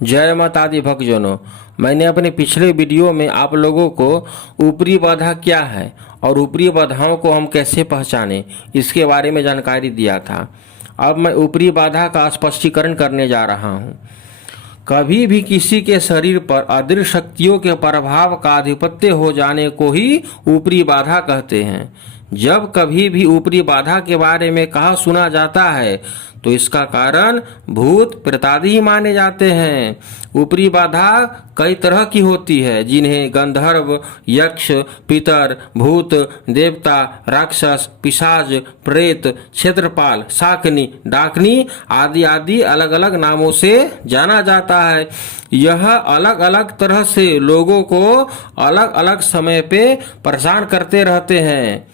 जय माता दी भक्तजनों, मैंने अपने पिछले वीडियो में आप लोगों को ऊपरी बाधा क्या है और ऊपरी बाधाओं को हम कैसे पहचानें इसके बारे में जानकारी दिया था। अब मैं ऊपरी बाधा का स्पष्टीकरण करने जा रहा हूँ। कभी भी किसी के शरीर पर अदृश्य शक्तियों के प्रभाव का आधिपत्य हो जाने को ही ऊपरी बाधा कहते हैं। जब कभी भी ऊपरी बाधा के बारे में कहा सुना जाता है तो इसका कारण भूत प्रेतादि ही माने जाते हैं। ऊपरी बाधा कई तरह की होती है, जिन्हें गंधर्व, यक्ष, पितर, भूत, देवता, राक्षस, पिशाच, प्रेत, क्षेत्रपाल, शाकनी, डाकनी आदि आदि अलग अलग नामों से जाना जाता है। यह अलग अलग तरह से लोगों को अलग अलग समय पे परेशान करते रहते हैं।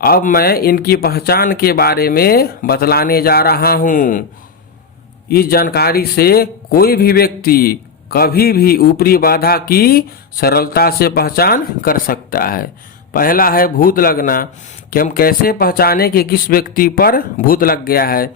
अब मैं इनकी पहचान के बारे में बतलाने जा रहा हूँ। इस जानकारी से कोई भी व्यक्ति कभी भी ऊपरी बाधा की सरलता से पहचान कर सकता है। पहला है भूत लगना, कि हम कैसे पहचाने कि किस व्यक्ति पर भूत लग गया है।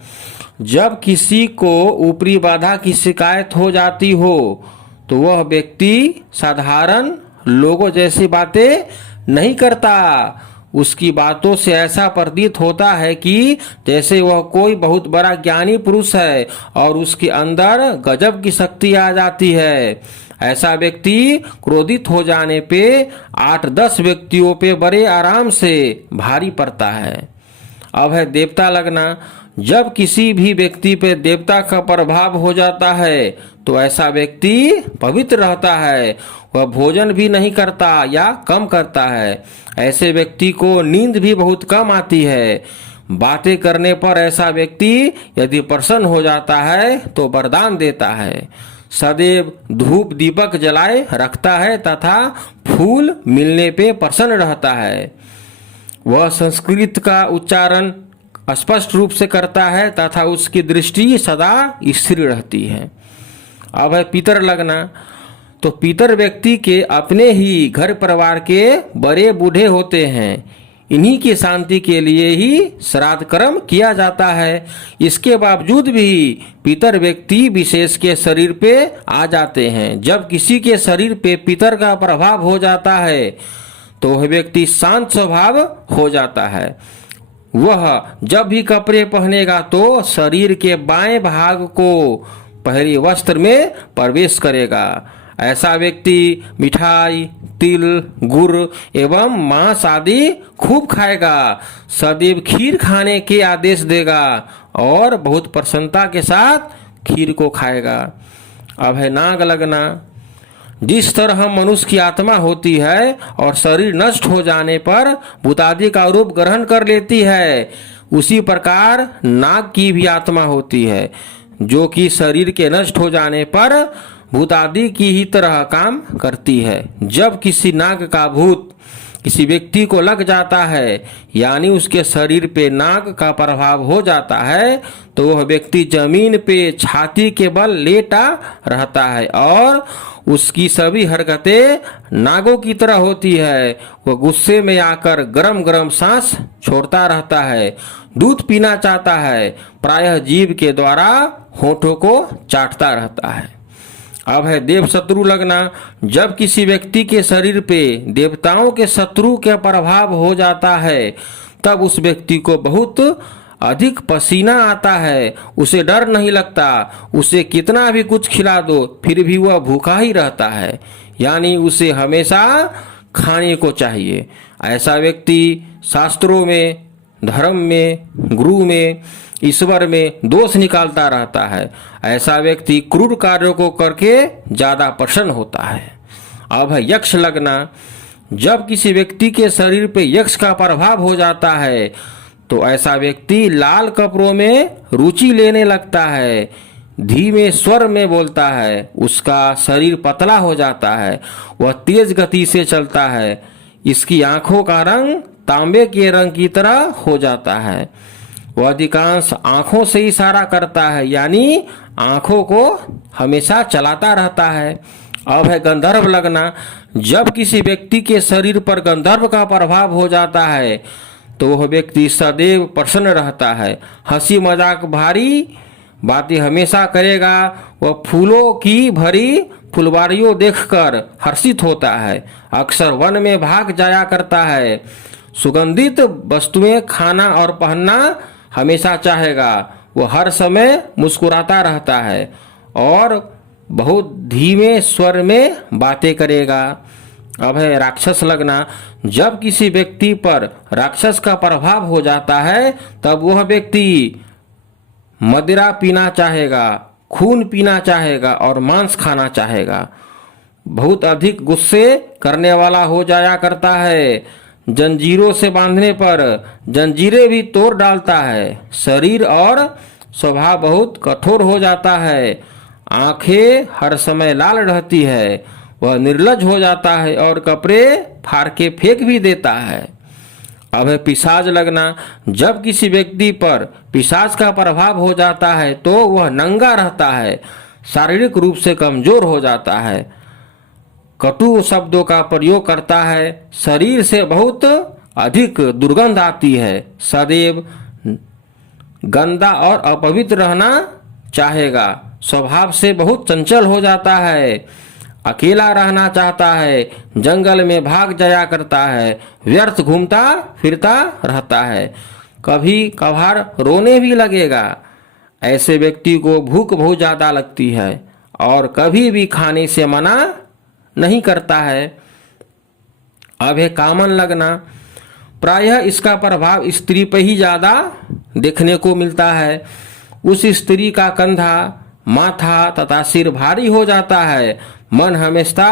जब किसी को ऊपरी बाधा की शिकायत हो जाती हो तो वह व्यक्ति साधारण लोगों जैसी बातें नहीं करता। उसकी बातों से ऐसा प्रतीत होता है कि जैसे वह कोई बहुत बड़ा ज्ञानी पुरुष है और उसके अंदर गजब की शक्ति आ जाती है। ऐसा व्यक्ति क्रोधित हो जाने पे 8-10 व्यक्तियों पे बड़े आराम से भारी पड़ता है। अब है देवता लगना। जब किसी भी व्यक्ति पे देवता का प्रभाव हो जाता है तो ऐसा व्यक्ति पवित्र रहता है, वह भोजन भी नहीं करता या कम करता है। ऐसे व्यक्ति को नींद भी बहुत कम आती है। बातें करने पर ऐसा व्यक्ति यदि प्रसन्न हो जाता है तो वरदान देता है। सदैव धूप दीपक जलाए रखता है तथा फूल मिलने पे प्रसन्न रहता है। वह संस्कृत का उच्चारण स्पष्ट रूप से करता है तथा उसकी दृष्टि सदा स्थिर रहती है। अब है पितर लगना। तो पितर व्यक्ति के अपने ही घर परिवार के बड़े बूढ़े होते हैं। इन्हीं की शांति के लिए ही श्राद्ध कर्म किया जाता है। इसके बावजूद भी पितर व्यक्ति विशेष के शरीर पे आ जाते हैं। जब किसी के शरीर पे पितर का प्रभाव हो जाता है तो वह व्यक्ति शांत स्वभाव हो जाता है। वह जब भी कपड़े पहनेगा तो शरीर के बाएं भाग को पहले वस्त्र में प्रवेश करेगा। ऐसा व्यक्ति मिठाई, तिल, गुड़ एवं मांस आदि खूब खाएगा। सदैव खीर खाने के आदेश देगा और बहुत प्रसन्नता के साथ खीर को खाएगा। अब है नाग लगना। जिस तरह मनुष्य की आत्मा होती है और शरीर नष्ट हो जाने पर भूतादि का रूप ग्रहण कर लेती है, उसी प्रकार नाग की भी आत्मा होती है, जो कि शरीर के नष्ट हो जाने पर भूतादि की ही तरह काम करती है। जब किसी नाग का भूत किसी व्यक्ति को लग जाता है, यानी उसके शरीर पे नाग का प्रभाव हो जाता है, तो वह व्यक्ति जमीन पे छाती के बल लेटा रहता है और उसकी सभी हरकतें नागों की तरह होती है। वह गुस्से में आकर गरम गरम सांस छोड़ता रहता है, दूध पीना चाहता है, प्रायः जीभ के द्वारा होठों को चाटता रहता है। अब है देव शत्रु लगना। जब किसी व्यक्ति के शरीर पे देवताओं के शत्रु के प्रभाव हो जाता है तब उस व्यक्ति को बहुत अधिक पसीना आता है। उसे डर नहीं लगता। उसे कितना भी कुछ खिला दो फिर भी वह भूखा ही रहता है, यानी उसे हमेशा खाने को चाहिए। ऐसा व्यक्ति शास्त्रों में, धर्म में, गुरु में, ईश्वर में दोष निकालता रहता है। ऐसा व्यक्ति क्रूर कार्यों को करके ज्यादा प्रसन्न होता है। अब है यक्ष लगना। जब किसी व्यक्ति के शरीर पे यक्ष का प्रभाव हो जाता है तो ऐसा व्यक्ति लाल कपड़ों में रुचि लेने लगता है, धीमे स्वर में बोलता है, उसका शरीर पतला हो जाता है, वह तेज गति से चलता है, इसकी आंखों का रंग तांबे के रंग की तरह हो जाता है। वह अधिकांश आंखों से इशारा करता है, यानी आंखों को हमेशा चलाता रहता है। अब है गंधर्व लगना। जब किसी व्यक्ति के शरीर पर गंधर्व का प्रभाव हो जाता है तो वह व्यक्ति सदैव प्रसन्न रहता है, हंसी मजाक भारी बातें हमेशा करेगा। वह फूलों की भरी फुलवारियों देखकर हर्षित होता है। अक्सर वन में भाग जाया करता है। सुगंधित वस्तुएं खाना और पहनना हमेशा चाहेगा। वह हर समय मुस्कुराता रहता है और बहुत धीमे स्वर में बातें करेगा। अब है राक्षस लगना। जब किसी व्यक्ति पर राक्षस का प्रभाव हो जाता है तब वह व्यक्ति मदिरा पीना चाहेगा, खून पीना चाहेगा और मांस खाना चाहेगा। बहुत अधिक गुस्से करने वाला हो जाया करता है। जंजीरों से बांधने पर जंजीरें भी तोड़ डालता है। शरीर और स्वभाव बहुत कठोर हो जाता है। आंखें हर समय लाल रहती है। वह निर्लज हो जाता है और कपड़े फाड़ के फेंक भी देता है। अब है पिशाच लगना। जब किसी व्यक्ति पर पिशाच का प्रभाव हो जाता है तो वह नंगा रहता है, शारीरिक रूप से कमजोर हो जाता है, कटु शब्दों का प्रयोग करता है, शरीर से बहुत अधिक दुर्गंध आती है, सदैव गंदा और अपवित्र रहना चाहेगा, स्वभाव से बहुत चंचल हो जाता है, अकेला रहना चाहता है, जंगल में भाग जाया करता है, व्यर्थ घूमता फिरता रहता है, कभी कभार रोने भी लगेगा। ऐसे व्यक्ति को भूख बहुत ज़्यादा लगती है और कभी भी खाने से मना नहीं करता है। अब है कामन लगना। प्रायः इसका प्रभाव स्त्री पर ही ज़्यादा देखने को मिलता है। उस स्त्री का कंधा, माथा तथा सिर भारी हो जाता है, मन हमेशा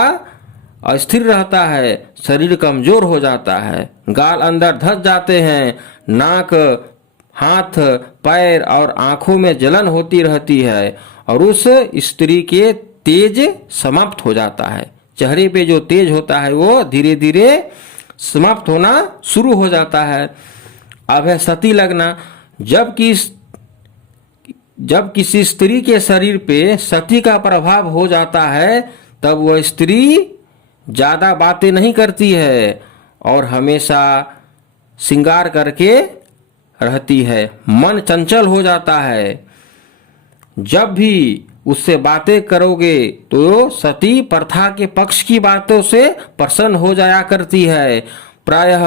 अस्थिर रहता है, शरीर कमजोर हो जाता है, गाल अंदर धंस जाते हैं, नाक, हाथ, पैर और आंखों में जलन होती रहती है और उस स्त्री के तेज समाप्त हो जाता है। चेहरे पे जो तेज होता है वो धीरे धीरे समाप्त होना शुरू हो जाता है। अब है सती लगना। जब किसी स्त्री के शरीर पे सती का प्रभाव हो जाता है तब वह स्त्री ज़्यादा बातें नहीं करती है और हमेशा श्रृंगार करके रहती है, मन चंचल हो जाता है। जब भी उससे बातें करोगे तो सती प्रथा के पक्ष की बातों से प्रसन्न हो जाया करती है। प्रायः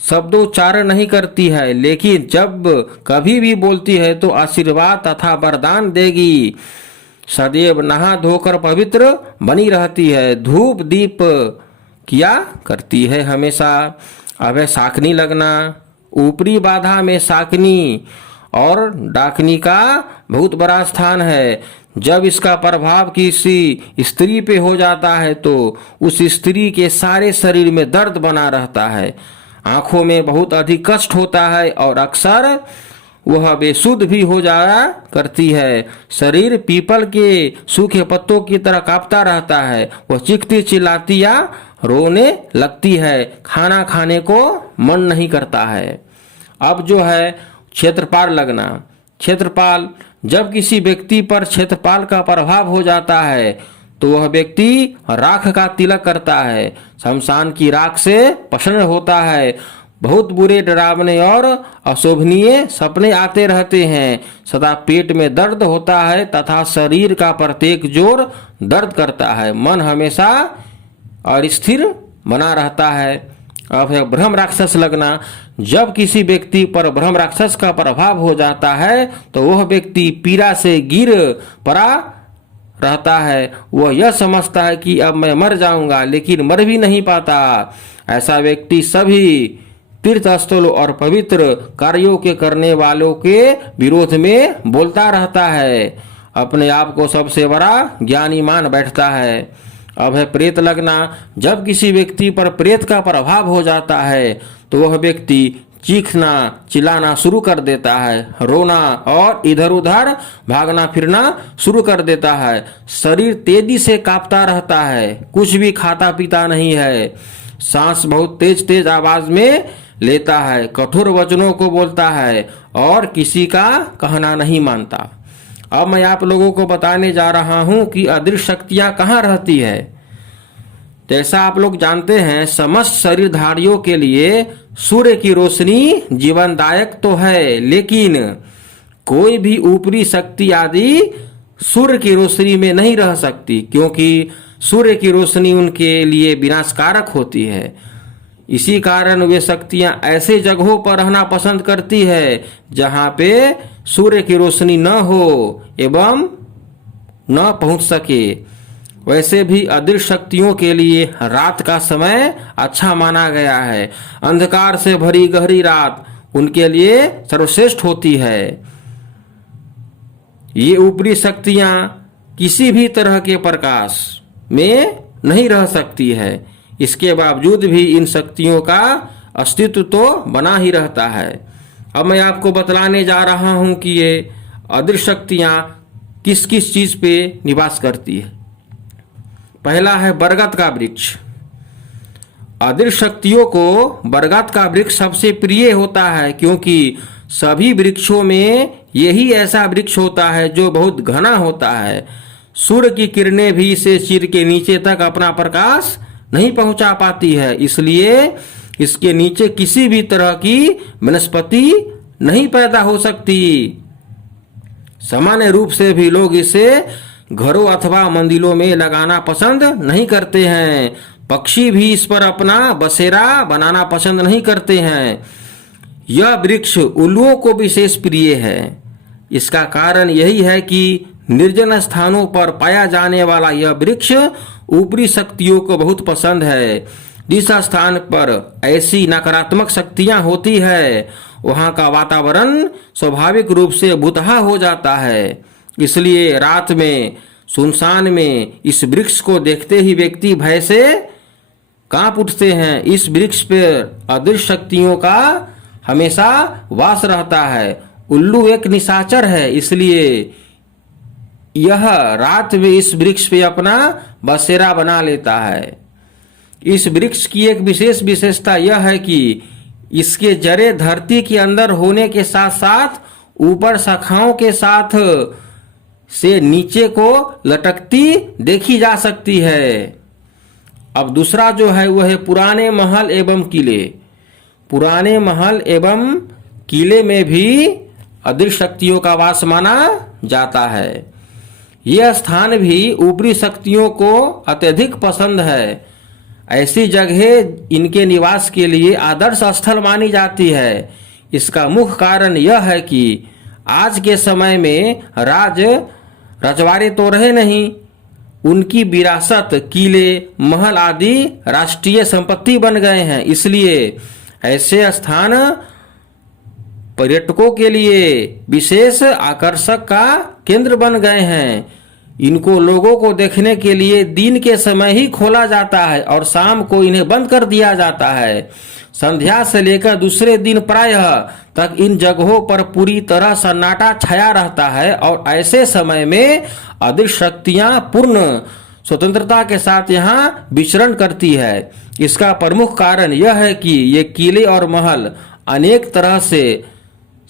शब्दोच्चारण नहीं करती है, लेकिन जब कभी भी बोलती है तो आशीर्वाद तथा वरदान देगी। सदैव नहा धोकर पवित्र बनी रहती है, धूप दीप किया करती है हमेशा। अब है शाकनी लगना। ऊपरी बाधा में शाकनी और डाकनी का बहुत बड़ा स्थान है। जब इसका प्रभाव किसी स्त्री पे हो जाता है तो उस स्त्री के सारे शरीर में दर्द बना रहता है, आंखों में बहुत अधिक कष्ट होता है और अक्सर वह बेसुध भी हो जाया करती है। शरीर पीपल के सूखे पत्तों की तरह कांपता रहता है। वह चीखती चिल्लाती या रोने लगती है। खाना खाने को मन नहीं करता है। अब जो है क्षेत्रपाल लगना। क्षेत्रपाल, जब किसी व्यक्ति पर क्षेत्रपाल का प्रभाव हो जाता है तो वह व्यक्ति राख का तिलक करता है, शमशान की राख से प्रसन्न होता है, बहुत बुरे डरावने और अशोभनीय सपने आते रहते हैं, सदा पेट में दर्द होता है तथा शरीर का प्रत्येक जोड़ दर्द करता है, मन हमेशा अस्थिर बना रहता है। अब है ब्रह्म राक्षस लगना। जब किसी व्यक्ति पर ब्रह्म राक्षस का प्रभाव हो जाता है तो वह व्यक्ति पीड़ा से गिर पड़ा रहता है। वह यह समझता है कि अब मैं मर जाऊंगा, लेकिन मर भी नहीं पाता। ऐसा व्यक्ति सभी तीर्थ स्थलों और पवित्र कार्यों के करने वालों के विरोध में बोलता रहता है, अपने आप को सबसे बड़ा ज्ञानी मान बैठता है। अब है प्रेत लगना। जब किसी व्यक्ति पर प्रेत का प्रभाव हो जाता है तो वह व्यक्ति चीखना चिल्लाना शुरू कर देता है, रोना और इधर उधर भागना फिरना शुरू कर देता है, शरीर तेजी से कांपता रहता है, कुछ भी खाता पीता नहीं है, सांस बहुत तेज तेज आवाज में लेता है, कठोर वचनों को बोलता है और किसी का कहना नहीं मानता। अब मैं आप लोगों को बताने जा रहा हूं कि अदृश्य शक्तियां कहाँ रहती है। जैसा आप लोग जानते हैं, समस्त शरीरधारियों के लिए सूर्य की रोशनी जीवनदायक तो है, लेकिन कोई भी ऊपरी शक्ति आदि सूर्य की रोशनी में नहीं रह सकती, क्योंकि सूर्य की रोशनी उनके लिए विनाशकारक होती है। इसी कारण वे शक्तियां ऐसे जगहों पर रहना पसंद करती है जहां पे सूर्य की रोशनी न हो एवं न पहुंच सके। वैसे भी अदृश्य शक्तियों के लिए रात का समय अच्छा माना गया है। अंधकार से भरी गहरी रात उनके लिए सर्वश्रेष्ठ होती है। ये ऊपरी शक्तियां किसी भी तरह के प्रकाश में नहीं रह सकती है। इसके बावजूद भी इन शक्तियों का अस्तित्व तो बना ही रहता है। अब मैं आपको बतलाने जा रहा हूं कि ये अदृश्य शक्तियां किस किस चीज पे निवास करती है। पहला है बरगद का वृक्ष। अदृश्य शक्तियों को बरगद का वृक्ष सबसे प्रिय होता है, क्योंकि सभी वृक्षों में यही ऐसा वृक्ष होता है जो बहुत घना होता है। सूर्य की किरणें भी इसे सिर के नीचे तक अपना प्रकाश नहीं पहुंचा पाती है, इसलिए इसके नीचे किसी भी तरह की वनस्पति नहीं पैदा हो सकती। सामान्य रूप से भी लोग इसे घरों अथवा मंदिरों में लगाना पसंद नहीं करते हैं। पक्षी भी इस पर अपना बसेरा बनाना पसंद नहीं करते हैं। यह वृक्ष उल्लुओं को विशेष प्रिय है। इसका कारण यही है कि निर्जन स्थानों पर पाया जाने वाला यह वृक्ष ऊपरी शक्तियों को बहुत पसंद है। जिस स्थान पर ऐसी नकारात्मक शक्तियां होती है वहां का वातावरण स्वाभाविक रूप से भुतहा हो जाता है। इसलिए रात में सुनसान में इस वृक्ष को देखते ही व्यक्ति भय से कांप उठते हैं। इस वृक्ष पर अदृश्य शक्तियों का हमेशा वास रहता है। उल्लू एक निशाचर है, इसलिए यह रात में इस वृक्ष पे अपना बसेरा बना लेता है। इस वृक्ष की एक विशेष विशेषता यह है कि इसके जड़ें धरती के अंदर होने के साथ साथ ऊपर शाखाओं के साथ से नीचे को लटकती देखी जा सकती है। अब दूसरा जो है वह है पुराने महल एवं किले। पुराने महल एवं किले में भी अदृश्य शक्तियों का वास माना जाता है। यह स्थान भी ऊपरी शक्तियों को अत्यधिक पसंद है। ऐसी जगह इनके निवास के लिए आदर्श स्थल मानी जाती है। इसका मुख्य कारण यह है कि आज के समय में रजवाड़े तो रहे नहीं, उनकी विरासत किले महल आदि राष्ट्रीय संपत्ति बन गए हैं। इसलिए ऐसे स्थान पर्यटकों के लिए विशेष आकर्षक का केंद्र बन गए हैं। इनको लोगों को देखने के लिए दिन के समय ही खोला जाता है और शाम को इन्हें बंद कर दिया जाता है। संध्या से लेकर दूसरे दिन प्रायः तक इन जगहों पर पूरी तरह सन्नाटा छाया रहता है और ऐसे समय में अदृश्य शक्तियां पूर्ण स्वतंत्रता के साथ यहाँ विचरण करती है। इसका प्रमुख कारण यह है कि ये किले और महल अनेक तरह से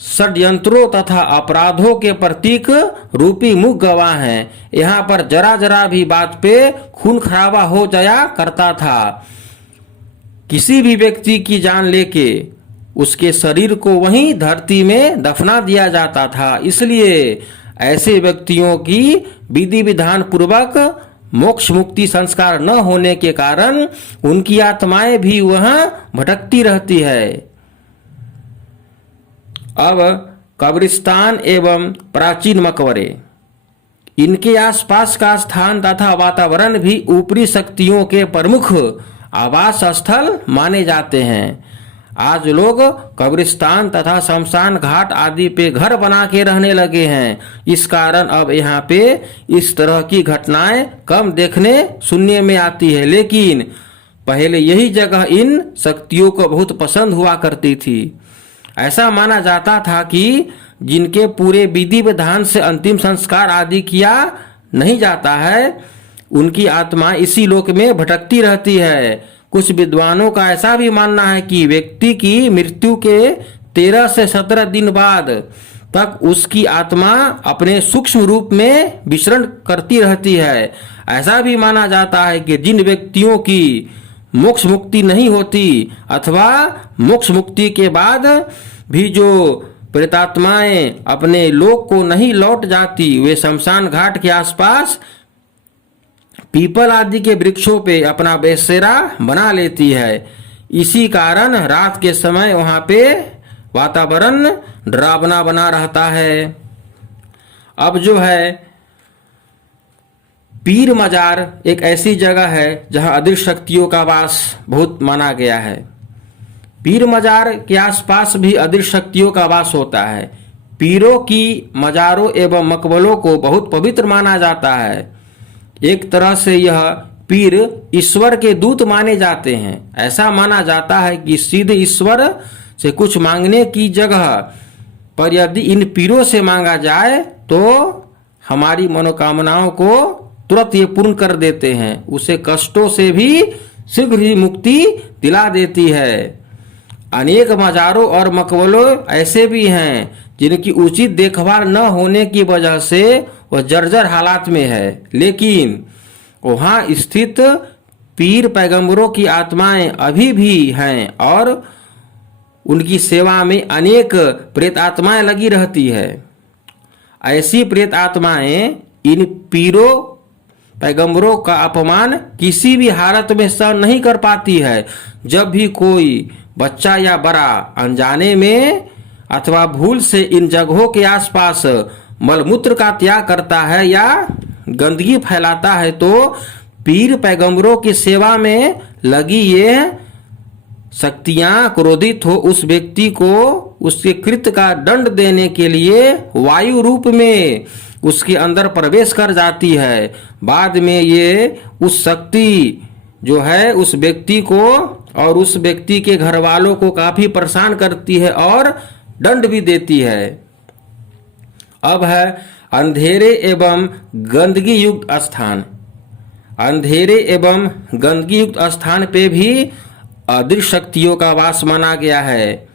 षड्यंत्रों तथा अपराधों के प्रतीक रूपी मुख्य गवाह हैं। यहाँ पर जरा जरा भी बात पे खून खराबा हो जाया करता था। किसी भी व्यक्ति की जान लेके उसके शरीर को वहीं धरती में दफना दिया जाता था। इसलिए ऐसे व्यक्तियों की विधि विधान पूर्वक मोक्ष मुक्ति संस्कार न होने के कारण उनकी आत्माएं भी वहां भटकती रहती है। अब कब्रिस्तान एवं प्राचीन मकबरे, इनके आसपास का स्थान तथा वातावरण भी ऊपरी शक्तियों के प्रमुख आवास स्थल माने जाते हैं। आज लोग कब्रिस्तान तथा शमशान घाट आदि पे घर बना के रहने लगे हैं। इस कारण अब यहाँ पे इस तरह की घटनाएं कम देखने सुनने में आती है, लेकिन पहले यही जगह इन शक्तियों को बहुत पसंद हुआ करती थी। ऐसा माना जाता था कि जिनके पूरे विधि विधान से अंतिम संस्कार आदि किया नहीं जाता है उनकी आत्मा इसी लोक में भटकती रहती है। कुछ विद्वानों का ऐसा भी मानना है कि व्यक्ति की मृत्यु के 13 से 17 दिन बाद तक उसकी आत्मा अपने सूक्ष्म रूप में विचरण करती रहती है। ऐसा भी माना जाता है कि जिन व्यक्तियों की मोक्ष मुक्ति नहीं होती अथवा मोक्ष मुक्ति के बाद भी जो प्रेतात्माएं अपने लोक को नहीं लौट जाती, वे शमशान घाट के आसपास पीपल आदि के वृक्षों पे अपना बसेरा बना लेती है। इसी कारण रात के समय वहां पे वातावरण डरावना बना रहता है। अब जो है पीर मजार एक ऐसी जगह है जहां अदृश्य शक्तियों का वास बहुत माना गया है। पीर मजार के आसपास भी अदृश्य शक्तियों का वास होता है। पीरों की मजारों एवं मकबरों को बहुत पवित्र माना जाता है। एक तरह से यह पीर ईश्वर के दूत माने जाते हैं। ऐसा माना जाता है कि सीधे ईश्वर से कुछ मांगने की जगह पर यदि इन पीरों से मांगा जाए तो हमारी मनोकामनाओं को तुरंत ये पूर्ण कर देते हैं, उसे कष्टों से भी शीघ्र ही मुक्ति दिला देती है। अनेक मजारों और मकबरों ऐसे भी हैं जिनकी उचित देखभाल न होने की वजह से वह जर्जर हालात में है, लेकिन वहां स्थित पीर पैगंबरों की आत्माएं अभी भी हैं और उनकी सेवा में अनेक प्रेत आत्माएं लगी रहती है। ऐसी प्रेत आत्माएं इन पीरों पैगंबरों का अपमान किसी भी हालत में सहन नहीं कर पाती है। जब भी कोई बच्चा या बड़ा अनजाने में अथवा भूल से इन जगहों के आसपास मलमूत्र का त्याग करता है या गंदगी फैलाता है तो पीर पैगंबरों की सेवा में लगी ये शक्तियां क्रोधित हो उस व्यक्ति को उसके कृत्य का दंड देने के लिए वायु रूप में उसके अंदर प्रवेश कर जाती है। बाद में ये उस शक्ति जो है उस व्यक्ति को और उस व्यक्ति के घर वालों को काफी परेशान करती है और दंड भी देती है। अब है अंधेरे एवं गंदगी युक्त स्थान। अंधेरे एवं गंदगी युक्त स्थान पे भी अदृश्य शक्तियों का वास माना गया है।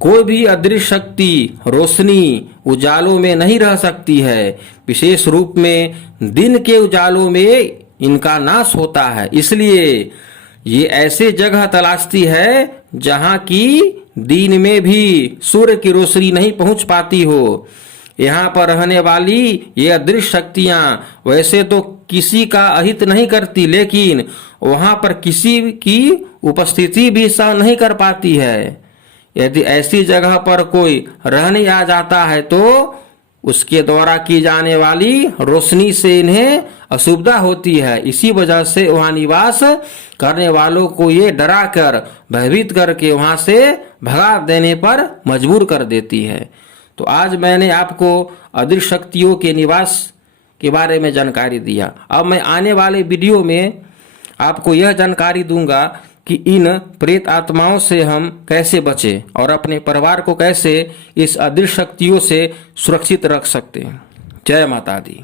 कोई भी अदृश्य शक्ति रोशनी उजालों में नहीं रह सकती है। विशेष रूप में दिन के उजालों में इनका नाश होता है। इसलिए ये ऐसे जगह तलाशती है जहां की दिन में भी सूर्य की रोशनी नहीं पहुंच पाती हो। यहाँ पर रहने वाली ये अदृश्य शक्तियां वैसे तो किसी का अहित नहीं करती, लेकिन वहां पर किसी की उपस्थिति भी सहन नहीं कर पाती है। यदि ऐसी जगह पर कोई रहने आ जाता है तो उसके द्वारा की जाने वाली रोशनी से इन्हें असुविधा होती है। इसी वजह से वहां निवास करने वालों को ये डरा कर भयभीत करके वहां से भगा देने पर मजबूर कर देती है। तो आज मैंने आपको अदृश्य शक्तियों के निवास के बारे में जानकारी दिया। अब मैं आने वाले वीडियो में आपको यह जानकारी दूंगा कि इन प्रेत आत्माओं से हम कैसे बचें और अपने परिवार को कैसे इस अदृश्य शक्तियों से सुरक्षित रख सकते हैं। जय माता दी।